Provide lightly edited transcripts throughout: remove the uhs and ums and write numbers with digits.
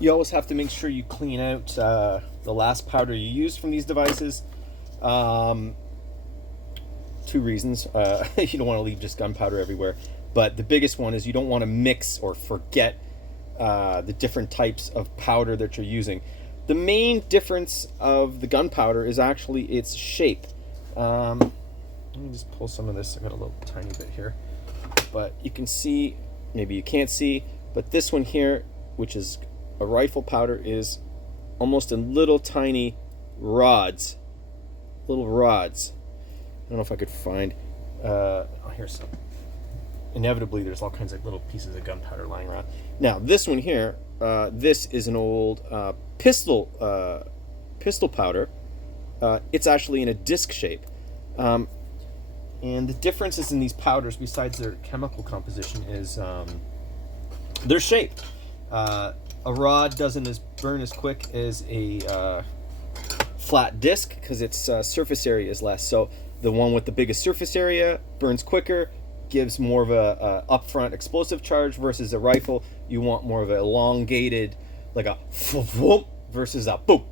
You always have to make sure you clean out the last powder you used from these devices. Two reasons. You don't want to leave just gunpowder everywhere. But the biggest one is you don't want to mix or forget the different types of powder that you're using. The main difference of the gunpowder is actually its shape. Let me just pull some of this. I got a little tiny bit here. But you can see, maybe you can't see, but this one here, which is a rifle powder, is almost in little tiny rods. Little rods. I don't know if I could find. Oh, here's some. Inevitably, there's all kinds of little pieces of gunpowder lying around. Now, this one here, this is an old pistol powder. It's actually in a disc shape. And the differences in these powders, besides their chemical composition, is their shape. A rod doesn't burn as quick as a flat disc because its surface area is less. So the one with the biggest surface area burns quicker, gives more of a upfront explosive charge, versus a rifle. You want more of an elongated, like a whoop versus a boom.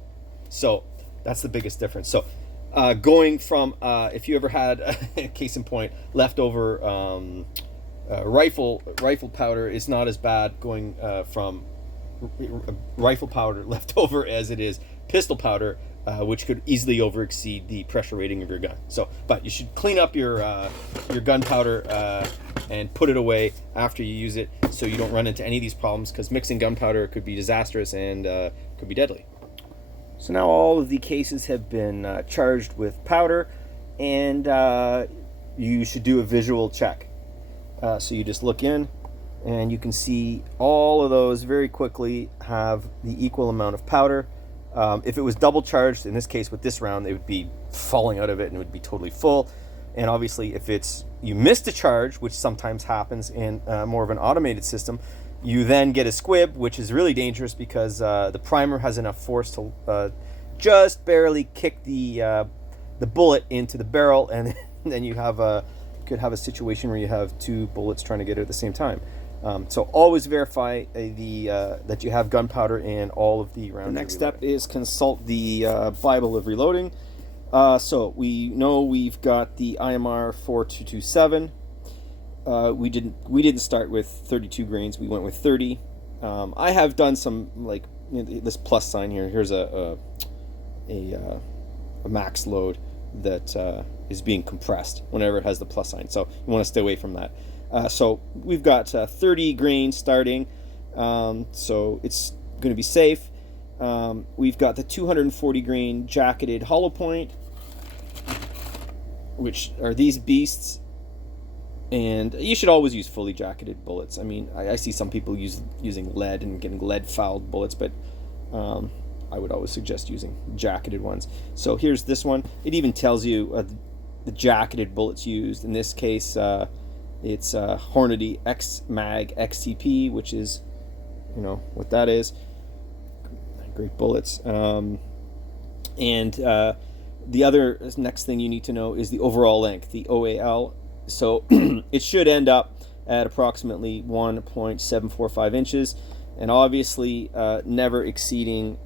So that's the biggest difference. So going from, if you ever had, case in point, leftover rifle powder, is not as bad going from rifle powder leftover as it is pistol powder, which could easily over exceed the pressure rating of your gun. So, but you should clean up your gunpowder and put it away after you use it, so you don't run into any of these problems, because mixing gunpowder could be disastrous and could be deadly. So now all of the cases have been charged with powder, and you should do a visual check. So you just look in, and you can see all of those very quickly have the equal amount of powder. If it was double charged, in this case with this round, it would be falling out of it and it would be totally full. And obviously if you missed a charge, which sometimes happens in more of an automated system, you then get a squib, which is really dangerous because the primer has enough force to just barely kick the bullet into the barrel, and then you could have a situation where you have two bullets trying to get it at the same time. So always verify that you have gunpowder in all of the rounds. The next step is consult the Bible of reloading. So we know we've got the IMR 4227. We didn't start with 32 grains. We went with 30. I have done some, like, this plus sign here. Here's a max load that is being compressed whenever it has the plus sign. So you want to stay away from that. So we've got 30 grains starting, so it's going to be safe. We've got the 240 grain jacketed hollow point, which are these beasts, and you should always use fully jacketed bullets. I mean, I see some people using lead and getting lead fouled bullets, but I would always suggest using jacketed ones. So here's this one. It even tells you the jacketed bullets used. In this case, it's Hornady X Mag XTP, which is, what that is. Great bullets. And the other next thing you need to know is the overall length, the OAL. So it should end up at approximately 1.745 inches, and obviously never exceeding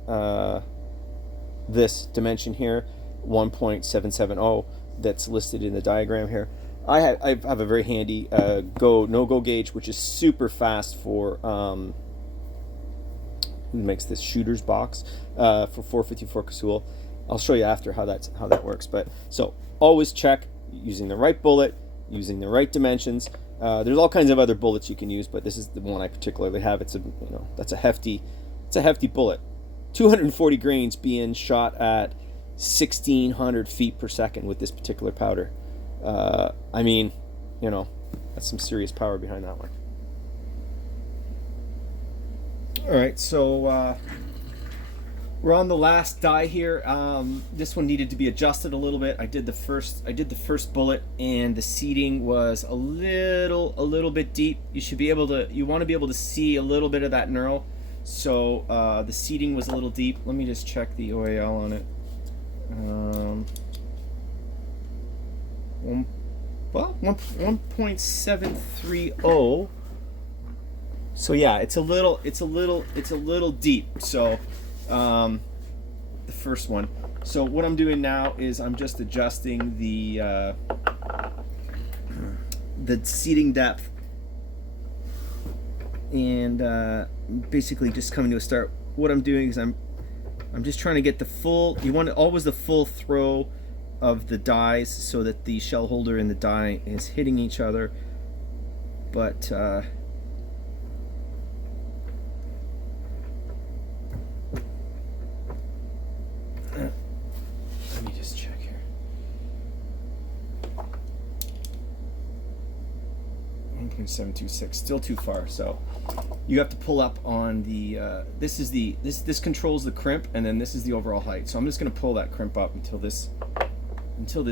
this dimension here, 1.770, that's listed in the diagram here. I have a very handy no-go gauge, which is super fast for who makes this shooter's box for 454 Casull. I'll show you after how that works. But so always check using the right bullet, using the right dimensions. There's all kinds of other bullets you can use, but this is the one I particularly have. It's a hefty bullet. 240 grains being shot at 1,600 feet per second with this particular powder. I mean, that's some serious power behind that one. All right, so we're on the last die here. This one needed to be adjusted a little bit. I did the first bullet, and the seating was a little bit deep. You want to be able to see a little bit of that knurl. So the seating was a little deep. Let me just check the OAL on it. 1.730. So yeah, it's a little deep. So the first one. So what I'm doing now is I'm just adjusting the seating depth, and basically just coming to a start. What I'm doing is I'm just trying to get the full. You want always the full throw of the dies so that the shell holder and the die is hitting each other, but let me just check here. 1.726, still too far. So you have to pull up on the. This controls the crimp, and then this is the overall height. So I'm just going to pull that crimp up until this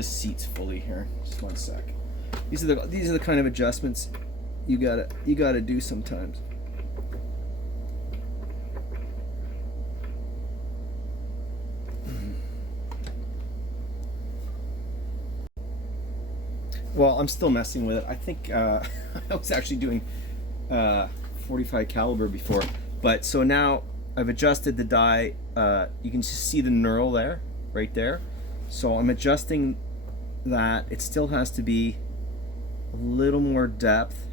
seats fully here. Just one sec. These are the kind of adjustments you gotta do sometimes. Well, I'm still messing with it. I think I was actually doing 45 caliber before, but so now I've adjusted the die. You can just see the knurl there, right there. So I'm adjusting that. It still has to be a little more depth,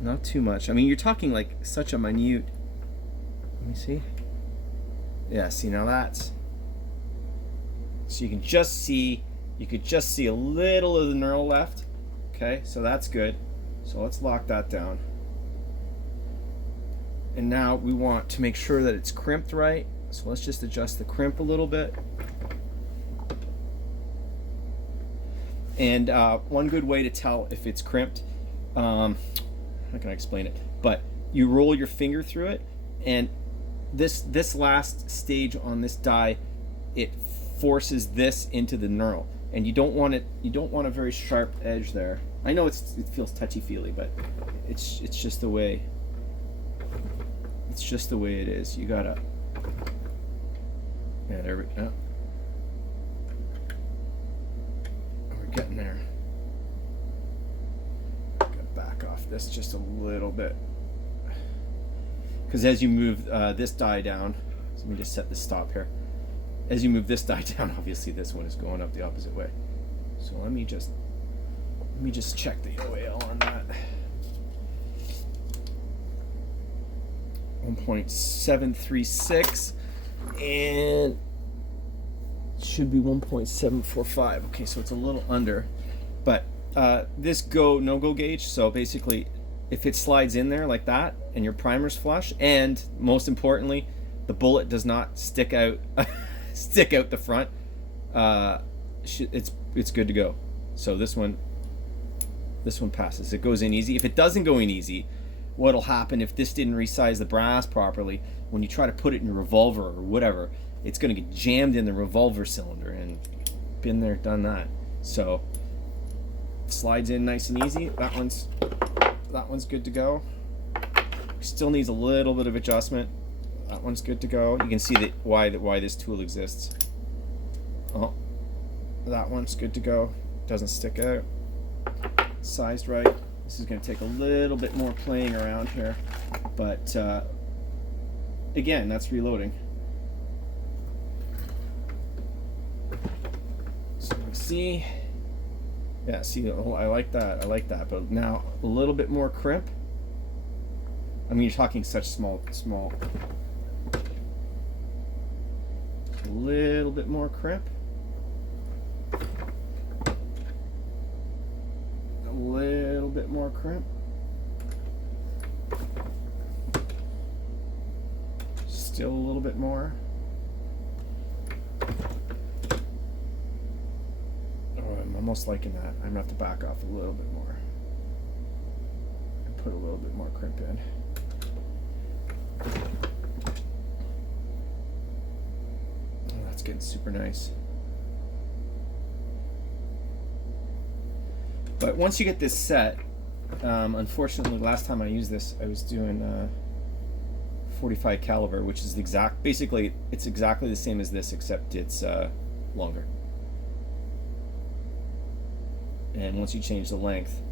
not too much. I mean, you're talking like such a minute. Let me see. Yeah, see, now that's, so you could just see a little of the knurl left. Okay, so that's good. So let's lock that down. And now we want to make sure that it's crimped right. So let's just adjust the crimp a little bit. And one good way to tell if it's crimped, how can I explain it? But you roll your finger through it, and this last stage on this die, it forces this into the knurl, and you don't want it. You don't want a very sharp edge there. I know it feels touchy-feely, but it's just the way. It's just the way it is. You gotta. Yeah, there we go. Getting there. Gotta back off this just a little bit, because as you move this die down, so let me just set the stop here. As you move this die down, obviously this one is going up the opposite way. So let me just check the OAL on that. 1.736 and should be 1.745. Okay, so it's a little under, but this go no go gauge. So basically, if it slides in there like that, and your primer's flush, and most importantly, the bullet does not stick out the front, it's good to go. So this one passes. It goes in easy. If it doesn't go in easy, what'll happen if this didn't resize the brass properly? When you try to put it in your revolver or whatever, it's going to get jammed in the revolver cylinder, and been there, done that. So slides in nice and easy. That one's good to go. Still needs a little bit of adjustment. That one's good to go. You can see that why this tool exists. Oh, that one's good to go. Doesn't stick out. Sized right. This is going to take a little bit more playing around here, but again, that's reloading. So see, yeah, see, oh, I like that, but now a little bit more crimp. I mean, you're talking such small, a little bit more crimp. A little bit more crimp. Still a little bit more. I'm almost liking that. I'm gonna have to back off a little bit more and put a little bit more crimp in. Oh, that's getting super nice. But once you get this set, unfortunately, last time I used this, I was doing 45 caliber, which is basically it's exactly the same as this, except it's longer. And once you change the length,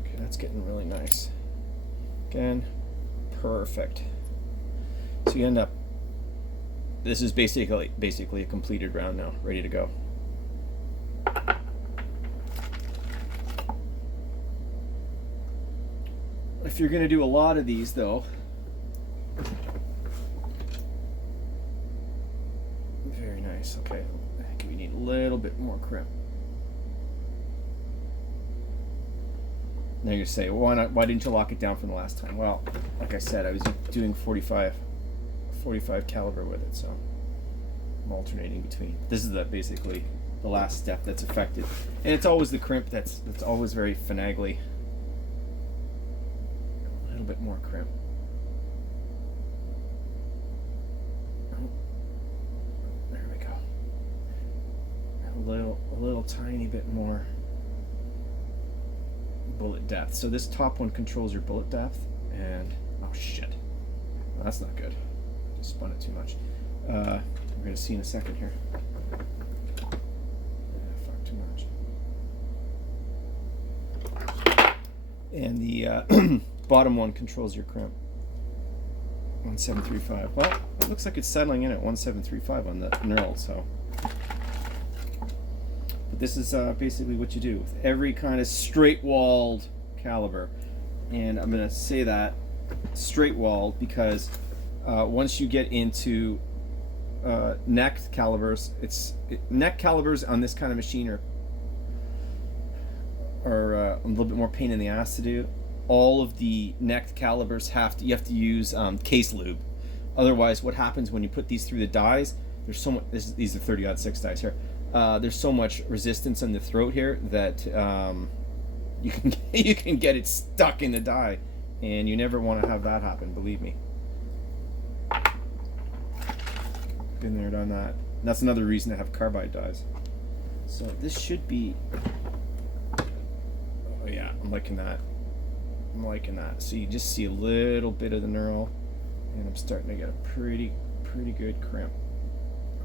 Okay, that's getting really nice. Again, perfect. So you end up, this is basically a completed round now, ready to go. If you're going to do a lot of these though, very nice. Okay, I think we need a little bit more crimp. Now you say, well, why didn't you lock it down from the last time? Well, like I said, I was doing 45 caliber with it, so I'm alternating between. This is basically the last step that's affected, and it's always the crimp that's always very finagly. A little bit more crimp. Oh, there we go. A little tiny bit more bullet depth. So this top one controls your bullet depth, and oh shit, well, that's not good. Just spun it too much. We're gonna see in a second here. Fuck, too much. And the bottom one controls your crimp. 1735. Well, it looks like it's settling in at 1735 on the knurl, so. But this is basically what you do with every kind of straight-walled caliber. And I'm going to say that straight-walled because once you get into neck calibers, neck calibers on this kind of machine are a little bit more pain in the ass to do. All of the neck calibers you have to use case lube. Otherwise, what happens when you put these through the dies? There's so much. These are 30-06 dies here. There's so much resistance in the throat here that you can get it stuck in the die, and you never want to have that happen. Believe me. Been there, done that. And that's another reason to have carbide dies. So this should be. Oh yeah, I'm liking that. I'm liking that. So you just see a little bit of the knurl, and I'm starting to get a pretty good crimp.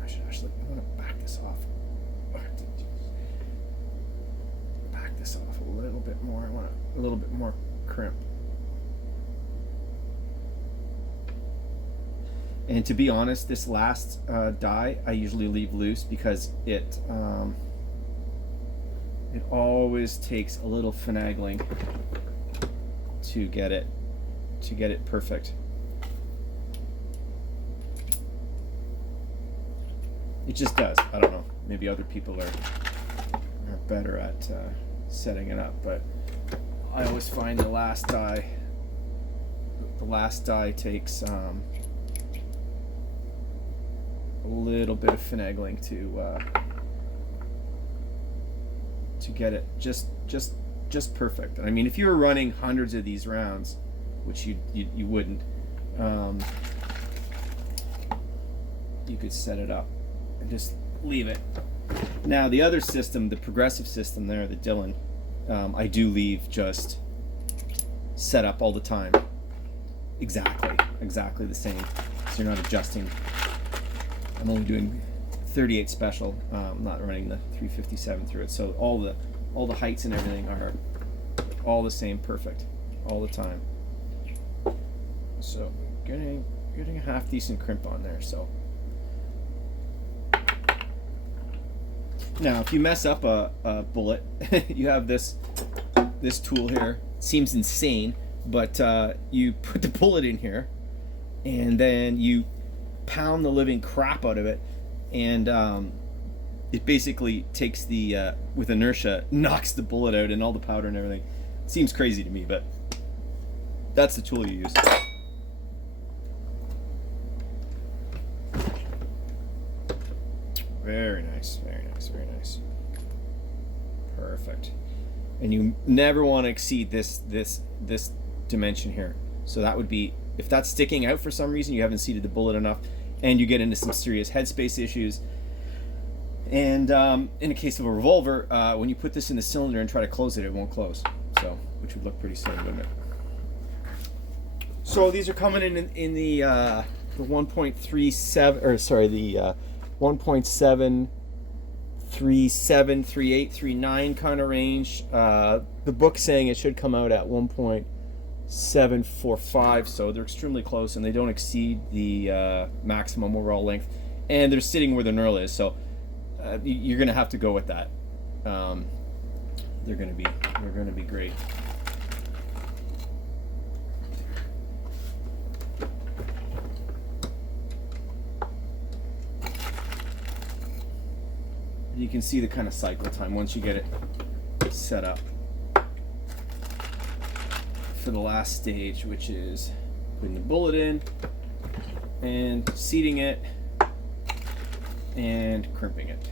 I should actually. I'm gonna back this off. Back this off a little bit more. I want a little bit more crimp. And to be honest, this last die I usually leave loose because it always takes a little finagling to get it perfect. It just does. I don't know. Maybe other people are better at setting it up, but I always find the last die takes a little bit of finagling to get it just perfect. I mean, if you were running hundreds of these rounds, which you wouldn't, you could set it up and just leave it. Now the other system, the progressive system there, the Dillon, I do leave just set up all the time. Exactly the same. So you're not adjusting. I'm only doing 38 special. I'm not running the 357 through it. So all the heights and everything are all the same, perfect, all the time. So getting a half decent crimp on there. So. Now, if you mess up a bullet, you have this tool here. It seems insane, but you put the bullet in here, and then you pound the living crap out of it, and it basically takes with inertia, knocks the bullet out and all the powder and everything. It seems crazy to me, but that's the tool you use. Very nice, very nice, very nice. Perfect. And you never want to exceed this dimension here. So that would be, if that's sticking out for some reason, you haven't seated the bullet enough, and you get into some serious headspace issues. And in the case of a revolver, when you put this in the cylinder and try to close it, it won't close. So, which would look pretty silly, wouldn't it? So these are coming in the 1.37, or sorry, the 1.75 3.7, 3.8, 3.9 kind of range. The book's saying it should come out at 1.745, so they're extremely close, and they don't exceed the maximum overall length, and they're sitting where the knurl is, so you're gonna have to go with that. They're gonna be great. You can see the kind of cycle time once you get it set up for the last stage, which is putting the bullet in and seating it and crimping it.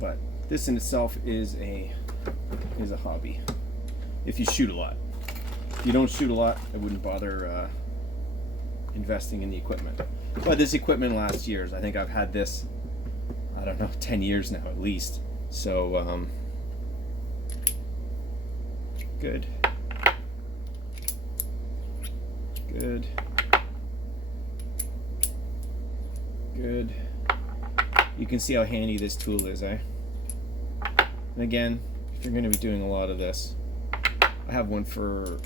But this in itself is a hobby if you shoot a lot. If you don't shoot a lot, I wouldn't bother investing in the equipment. But this equipment lasts years. I think I've had this, I don't know, 10 years now at least. So good. Good. Good. You can see how handy this tool is, eh? And again, if you're going to be doing a lot of this, I have one for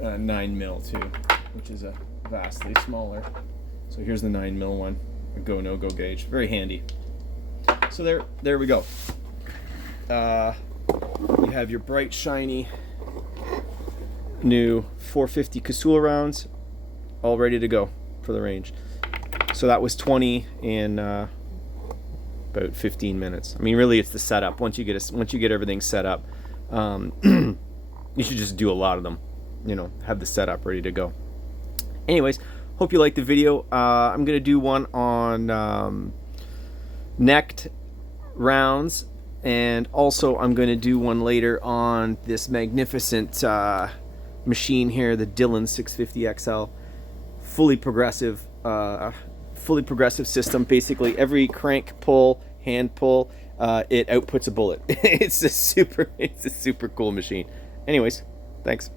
9mm too, which is a vastly smaller. So here's the 9mm one, a go no go gauge, very handy. So there we go. You have your bright shiny new 450 Casull rounds all ready to go for the range. So that was 20 in about 15 minutes. I mean, really, it's the setup. Once you get everything set up, you should just do a lot of them. You know, have the setup ready to go. Anyways, hope you liked the video. I'm gonna do one on necked rounds, and also I'm gonna do one later on this magnificent machine here, the Dillon 650 XL, fully progressive system. Basically, every crank pull, hand pull, it outputs a bullet. It's a super cool machine. Anyways, thanks.